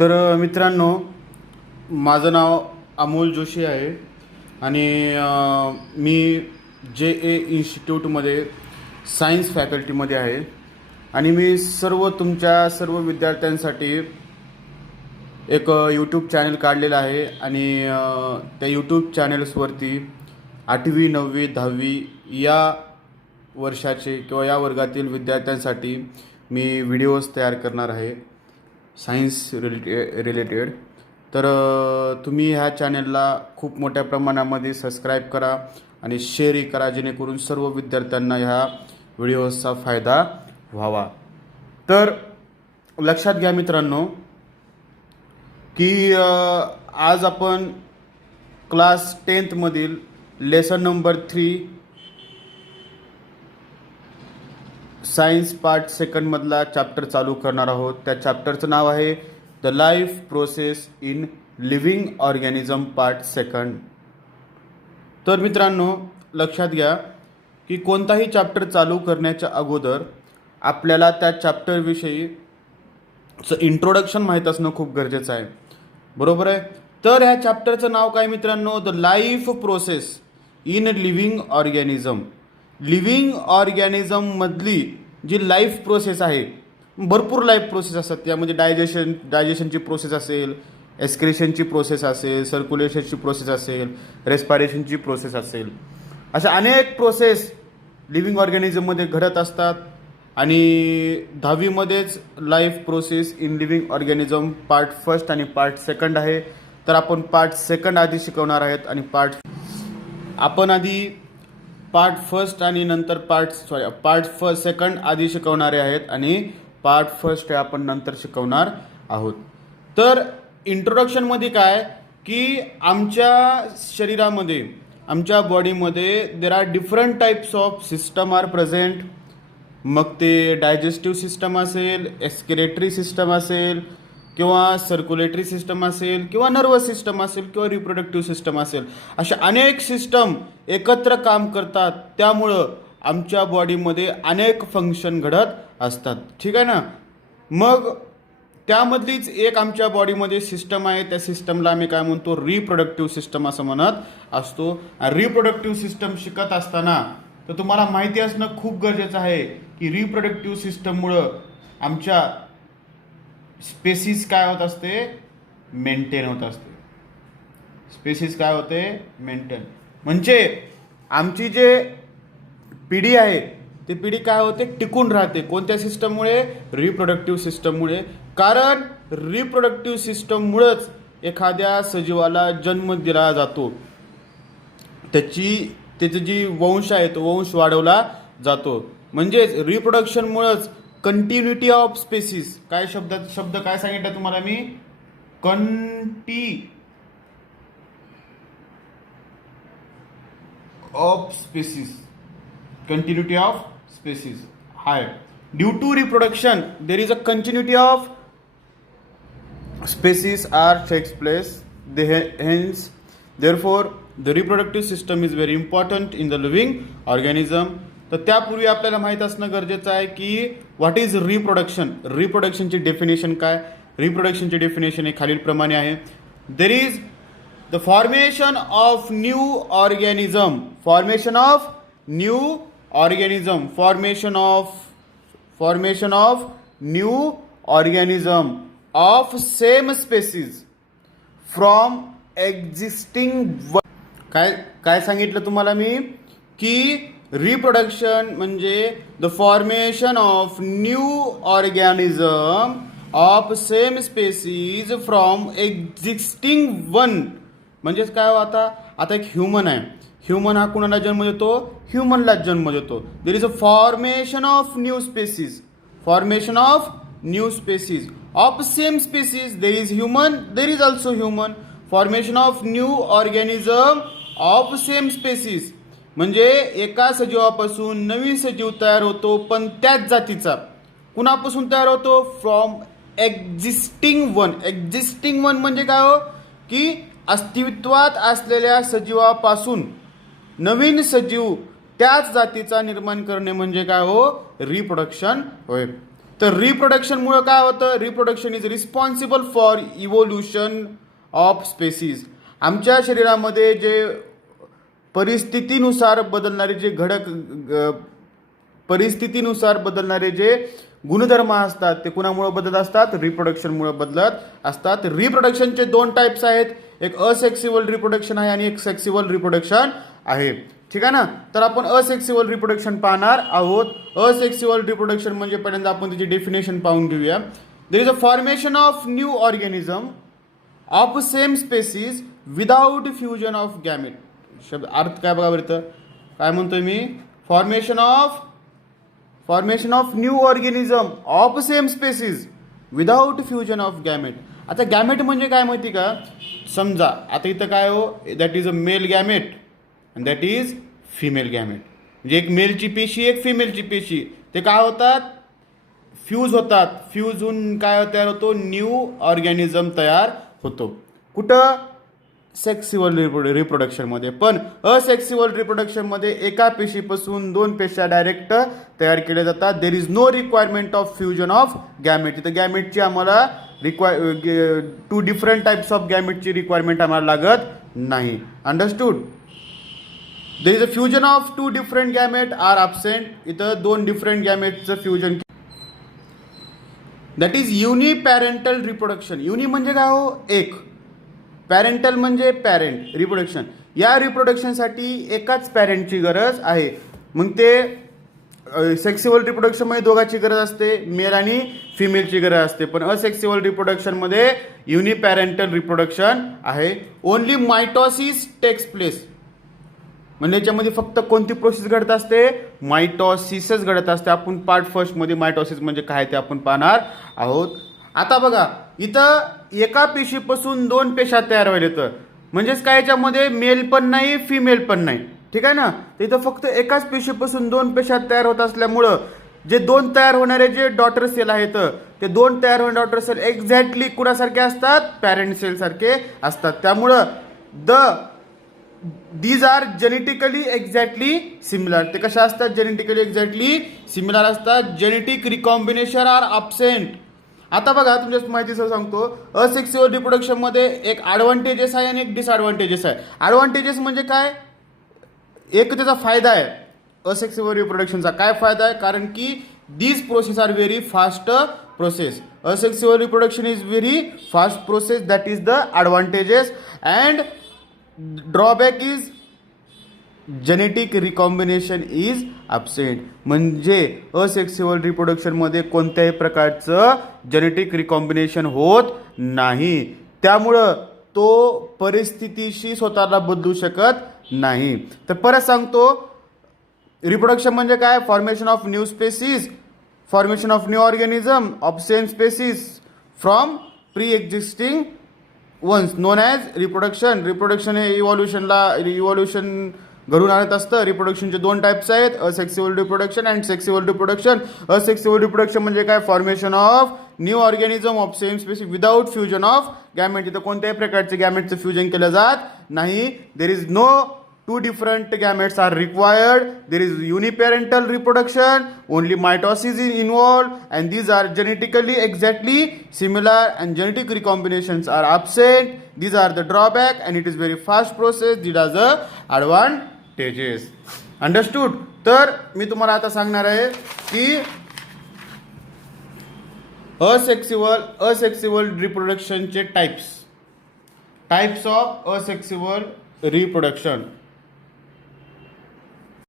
तर मित्रांनो, माझं नाव अमोल जोशी आहे आणि मी JA इन्स्टिट्यूटमध्ये सायन्स फॅकल्टीमध्ये आहे आणि मी तुमच्या सर्व विद्यार्थ्यांसाठी एक यूट्यूब चॅनल काढलेलं आहे आणि त्या यूट्यूब चॅनल्सवरती 8वी 9वी 10वी या वर्षाचे किंवा या वर्गातील विद्यार्थ्यांसाठी मी व्हिडिओज तयार करणार आहे सायन्स रिलेटेड. तर तुम्ही ह्या चॅनलला खूप मोठ्या प्रमाणामध्ये सबस्क्राईब करा आणि शेअरही करा, जेणेकरून सर्व विद्यार्थ्यांना ह्या व्हिडिओजचा फायदा व्हावा. तर लक्षात घ्या मित्रांनो की आज आपण क्लास 10th मधील लेसन नंबर 3 सायन्स पार्ट 2 मधला चॅप्टर चालू करणार आहोत. त्या चॅप्टरचं नाव आहे the life process in living organism part 2. तर मित्रांनो, लक्षात घ्या की कोणताही चॅप्टर चालू करण्याच्या अगोदर आपल्याला त्या चॅप्टरविषयीचं इंट्रोडक्शन माहीत असणं खूप गरजेचं आहे, बरोबर आहे. तर ह्या चॅप्टरचं नाव काय मित्रांनो? The life process in living organism. Living ऑर्गॅनिझममधली जी लाईफ प्रोसेस आहे, भरपूर लाईफ प्रोसेस असतात त्यामध्ये. डायजेशनची प्रोसेस असेल, एक्सक्रेशनची प्रोसेस असेल, सर्क्युलेशनची प्रोसेस असेल, रेस्पायरेशनची प्रोसेस असेल, अशा अनेक प्रोसेस लिव्हिंग ऑर्गॅनिझममध्ये घडत असतात. आणि 10वीमध्येच life process in living organism part 1 आणि पार्ट 2 आहे. तर आपण पार्ट 2 आधी शिकवणार आहेत आणि पार्ट 1 आणि नंतर पार्ट 2 आधी शिकवणारे आहेत आणि पार्ट 1 आपण नंतर शिकवणार आहोत. तर इंट्रोडक्शनमध्ये काय की आमच्या शरीरामध्ये, आमच्या बॉडीमध्ये there are different types of system are present. मग ते डायजेस्टिव्ह सिस्टम असेल, एक्सक्रेटरी सिस्टम असेल, किंवा सर्क्युलेटरी सिस्टम असेल, किंवा नर्वस सिस्टम असेल, किंवा रिप्रोडक्टिव्ह सिस्टम असेल. अशा अनेक सिस्टम एकत्र काम करतात, त्यामुळं आमच्या बॉडीमध्ये अनेक फंक्शन घडत असतात, ठीक आहे ना. मग त्यामधलीच एक आमच्या बॉडीमध्ये सिस्टम आहे, त्या सिस्टमला आम्ही काय म्हणतो? रिप्रोडक्टिव्ह सिस्टम असं म्हणत असतो. रिप्रोडक्टिव्ह सिस्टम शिकत असताना तर तुम्हाला माहिती असणं खूप गरजेचं आहे की रिप्रोडक्टिव्ह सिस्टममुळं आमच्या स्पेसिस काय होत असते? मेंटेन होत असते. स्पेसिस काय होते? मेंटेन. म्हणजे आमची जे पिढी आहे ती पिढी काय होते? टिकून राहते. कोणत्या सिस्टममुळे? रिप्रोडक्टिव्ह सिस्टममुळे. कारण रिप्रोडक्टिव्ह सिस्टममुळेच एखाद्या सजीवाला जन्म दिला जातो. त्याचं जी वंश आहे तो वंश वाढवला जातो. म्हणजेच रिप्रोडक्शनमुळेच कंटिन्युटी ऑफ स्पेसिस. काय शब्द काय सांगितलं तुम्हाला मी? कंटिन्युटी ऑफ स्पेसिस हाय. Due to reproduction there is a continuity of species are takes place. Hence, therefore, the reproductive system is very important in the living organism. तर त्यापूर्वी आपल्याला माहीत असणं गरजेचं आहे की व्हॉट इज रिप्रोडक्शन. रिप्रोडक्शनची डेफिनेशन काय? रिप्रोडक्शनची डेफिनेशन हे खालीलप्रमाणे आहे. There is the formation of new organism. Formation of new organism of same species from existing. काय सांगितलं तुम्हाला मी? की रिप्रोडक्शन म्हणजे the formation of new organism of same species from existing one. म्हणजेच काय? आता एक ह्युमन आहे. ह्युमन हा कुणाला जन्म देतो? ह्युमनलाच जन्म देतो. देर is a formation of new species. Formation of new species of same species. There is human, there is also human. Formation of new organism of same species म्हणजे एका सजीवापासून नवीन सजीव तयार होतो, पण त्याच जातीचा. कुणापासून तयार होतो? From existing one. Existing one म्हणजे काय हो? की अस्तित्वात असलेल्या सजीवापासून नवीन सजीव त्याच जातीचा निर्माण करणे म्हणजे काय हो? रिप्रोडक्शन होय. तर रिप्रोडक्शनमुळं काय होतं, reproduction is responsible for evolution of species. आमच्या शरीरामध्ये जे परिस्थितीनुसार बदलणारे जे परिस्थितीनुसार बदलणारे जे गुणधर्म असतात ते कुणामुळे बदलत असतात, रिप्रोडक्शनमुळे बदलत असतात. रिप्रोडक्शनचे दोन टाइप्स आहेत, एक असेक्सिबल रिप्रोडक्शन आहे आणि एक सेक्सिबल रिप्रोडक्शन आहे. ठीक आहे ना. तर आपण असेक्सिबल रिप्रोडक्शन पाहणार आहोत. असेक्सिबल रिप्रोडक्शन म्हणजे पहिल्यांदा आपण त्याची डेफिनेशन पाहून घेऊया. There is a formation of new organism of same species without fusion of gamete. शब्द अर्थ काय बघा बरं, काय म्हणतोय मी, formation of new organism of same species without fusion of gamete. आता गॅमेट म्हणजे काय माहिती का, समजा आता इथं काय हो, that is a male gamete and that is female gamete. म्हणजे एक मेलची पेशी एक फिमेलची पेशी, ते काय होतात, फ्यूज होतात. फ्यूज होऊन काय तयार होतो, न्यू ऑर्गॅनिझम तयार होतो. कुठं, सेक्सिबल रिप्रोडक्शनमध्ये. पण असेक्सिबल रिप्रोडक्शनमध्ये एका पेशीपासून दोन पेशा डायरेक्ट तयार केल्या जातात. There is no requirement of fusion of gamete. तिथं गॅमेटची आम्हाला टू डिफरंट टाइप्स ऑफ गॅमेटची रिक्वायरमेंट आम्हाला लागत नाही. Understood. There is a fusion of two different gamete are absent. इथं दोन डिफरंट गॅमेटचं fusion, that is uniparental reproduction. Uni म्हणजे काय हो, एक, पॅरेंटल म्हणजे पॅरेंट रिप्रोडक्शन. या रिप्रोडक्शनसाठी एकाच पॅरेंटची गरज आहे. मग ते सेक्सिबल रिप्रोडक्शनमध्ये दोघांची गरज असते, मेल आणि फिमेलची गरज असते. पण असेक्सिबल रिप्रोडक्शनमध्ये युनिपॅरेंटल रिप्रोडक्शन आहे. Only mitosis takes place. म्हणजे याच्यामध्ये फक्त कोणती प्रोसेस घडत असते, मायटॉसिसच घडत असते. आपण पार्ट फर्स्टमध्ये मायटॉसिस म्हणजे काय ते आपण पाहणार आहोत. आता बघा, इथं एका पेशीपासून दोन पेशा तयार व्हायला येतं, म्हणजेच काय, याच्यामध्ये मेल पण नाही फिमेल पण नाही. ठीक आहे ना. इथं फक्त एकाच पेशीपासून दोन पेशा तयार होत असल्यामुळं जे दोन तयार होणारे जे डॉटर सेल आहेत, ते दोन तयार होणारे डॉटर सेल एक्झॅक्टली कुणासारखे असतात, पॅरेंट सेल सारखे असतात. त्यामुळं these are genetically exactly similar. ते कशा असतात, जेनेटिकली एक्झॅक्टली सिमिलर असतात. Genetic recombination are absent. आता बघा, तुमच्या माहितीसह सांगतो, असेक्सिबल रिप्रोडक्शनमध्ये एक ॲडव्हान्टेजेस आहे आणि एक डिसॲडव्हान्टेजेस आहे. ॲडव्हान्टेजेस म्हणजे काय, एक त्याचा फायदा आहे. असेक्सिबल रिप्रोडक्शनचा काय फायदा आहे, कारण की these process are very fast process. Asexual reproduction is very fast process, that is the advantages. And drawback is genetic recombination is absent. म्हणजे असेक्सिबल रिप्रोडक्शनमध्ये कोणत्याही प्रकारचं जेनेटिक रिकॉम्बिनेशन होत नाही. त्यामुळं तो परिस्थितीशी स्वतःला बदलू शकत नाही. तर परत सांगतो, रिप्रोडक्शन म्हणजे काय, formation of new species, formation of new organism of same species from pre existing ones, known as reproduction. Reproduction हे इव्हॉल्युशन घडून आणत असतं. रिप्रोडक्शनचे दोन टाइप्स आहेत, asexual reproduction and sexual reproduction. Asexual reproduction म्हणजे काय, formation of new organism of same species without fusion of gamete. इथं कोणत्याही प्रकारचे गॅमेटचं फ्युजन केलं जात नाही. There is no two different gametes are required. There is uniparental reproduction, only mitosis is involved, and these are genetically exactly similar and genetic recombinations are absent. These are the drawback and it is very fast process. These are the advantages. Understood? तर मी तुम्हाला आता सांगणार आहे की असेक्सिबल रिप्रोडक्शनचे types of असेक्सिबल reproduction.